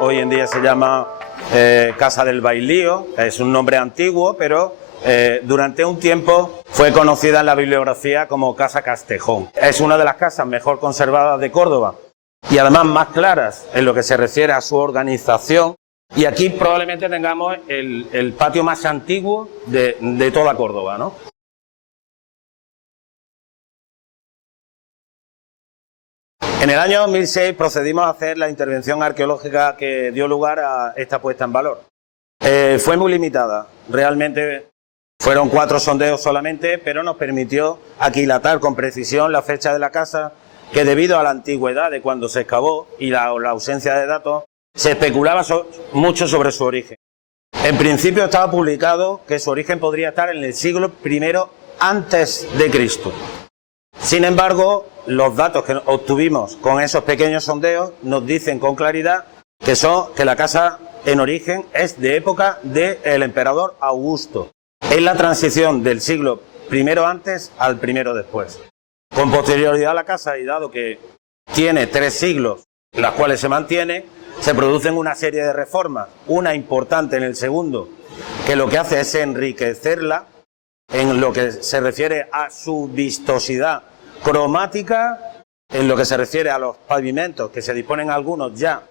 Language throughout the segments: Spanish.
hoy en día se llama Casa del Bailío, es un nombre antiguo, pero durante un tiempo fue conocida en la bibliografía como Casa Castejón. Es una de las casas mejor conservadas de Córdoba y además más claras en lo que se refiere a su organización. Y aquí probablemente tengamos el patio más antiguo de toda Córdoba, ¿no? En el año 2006 procedimos a hacer la intervención arqueológica que dio lugar a esta puesta en valor. Fue muy limitada, realmente fueron 4 sondeos solamente, pero nos permitió aquilatar con precisión la fecha de la casa, que debido a la antigüedad de cuando se excavó y la ausencia de datos, se especulaba mucho sobre su origen. En principio estaba publicado que su origen podría estar en el siglo I antes de Cristo. Sin embargo, los datos que obtuvimos con esos pequeños sondeos nos dicen con claridad que la casa en origen es de época del emperador Augusto. Es la transición del siglo I antes al I después. Con posterioridad a la casa, y dado que tiene 3 siglos, las cuales se mantiene, se producen una serie de reformas, una importante en el segundo, que lo que hace es enriquecerla en lo que se refiere a su vistosidad cromática, en lo que se refiere a los pavimentos, que se disponen algunos ya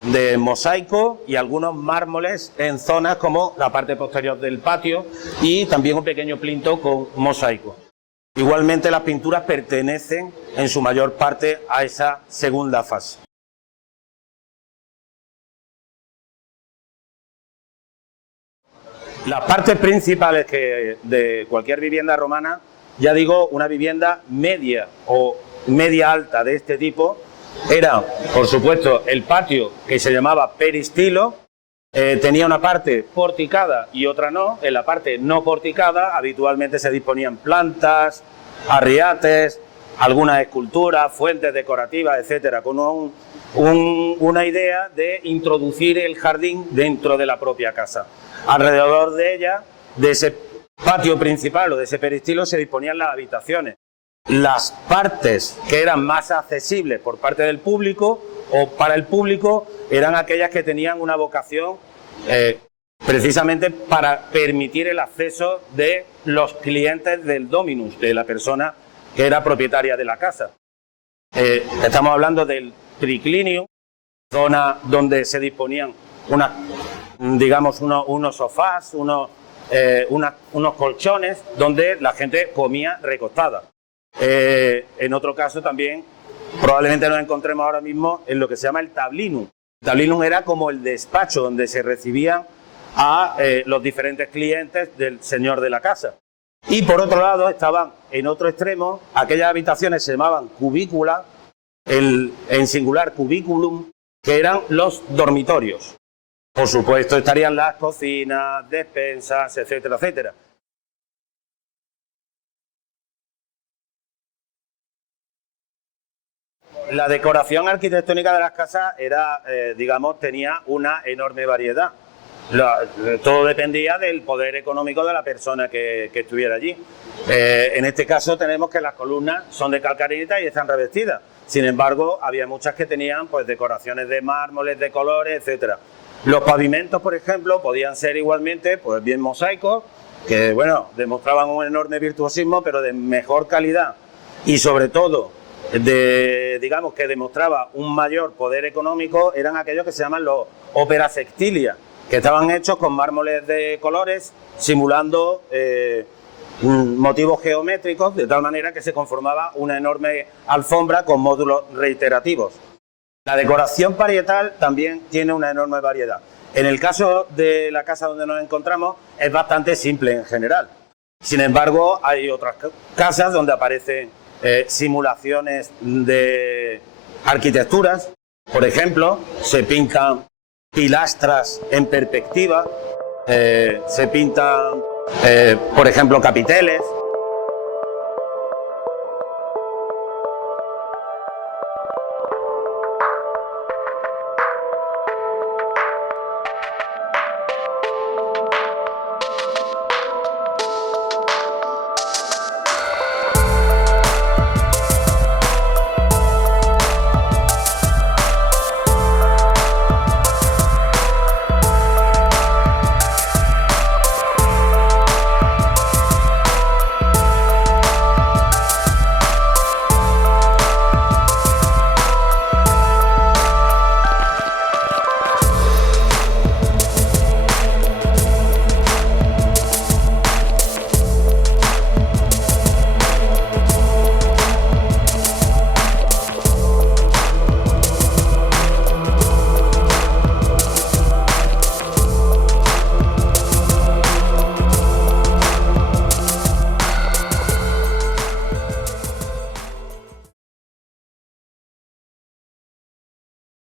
de mosaico y algunos mármoles en zonas como la parte posterior del patio y también un pequeño plinto con mosaico. Igualmente las pinturas pertenecen en su mayor parte a esa segunda fase. Las partes principales de cualquier vivienda romana, ya digo, una vivienda media o media alta de este tipo, era, por supuesto, el patio, que se llamaba peristilo, tenía una parte porticada y otra no. En la parte no porticada habitualmente se disponían plantas, arriates, algunas esculturas, fuentes decorativas, etcétera, con una idea de introducir el jardín dentro de la propia casa. Alrededor de ella, de ese patio principal o de ese peristilo, se disponían las habitaciones. Las partes que eran más accesibles por parte del público o para el público eran aquellas que tenían una vocación precisamente para permitir el acceso de los clientes del dominus, de la persona que era propietaria de la casa. Estamos hablando del triclinio, zona donde se disponían unos sofás, unos colchones donde la gente comía recostada. En otro caso también probablemente nos encontremos ahora mismo en lo que se llama el tablinum. El tablinum era como el despacho donde se recibían a los diferentes clientes del señor de la casa. Y por otro lado estaban en otro extremo aquellas habitaciones que se llamaban cubícula, en singular cubiculum, que eran los dormitorios. Por supuesto estarían las cocinas, despensas, etcétera, etcétera. La decoración arquitectónica de las casas era, tenía una enorme variedad. Todo dependía del poder económico de la persona que estuviera allí. En este caso tenemos que las columnas son de calcarenita y están revestidas. Sin embargo, había muchas que tenían pues decoraciones de mármoles, de colores, etcétera. Los pavimentos, por ejemplo, podían ser igualmente pues bien mosaicos, que bueno, demostraban un enorme virtuosismo, pero de mejor calidad y sobre todo que demostraba un mayor poder económico, eran aquellos que se llaman los ópera sextilia, que estaban hechos con mármoles de colores simulando motivos geométricos, de tal manera que se conformaba una enorme alfombra con módulos reiterativos. La decoración parietal también tiene una enorme variedad. En el caso de la casa donde nos encontramos es bastante simple en general. Sin embargo, hay otras casas donde aparecen simulaciones de arquitecturas. Por ejemplo, se pintan pilastras en perspectiva, se pintan, por ejemplo, capiteles.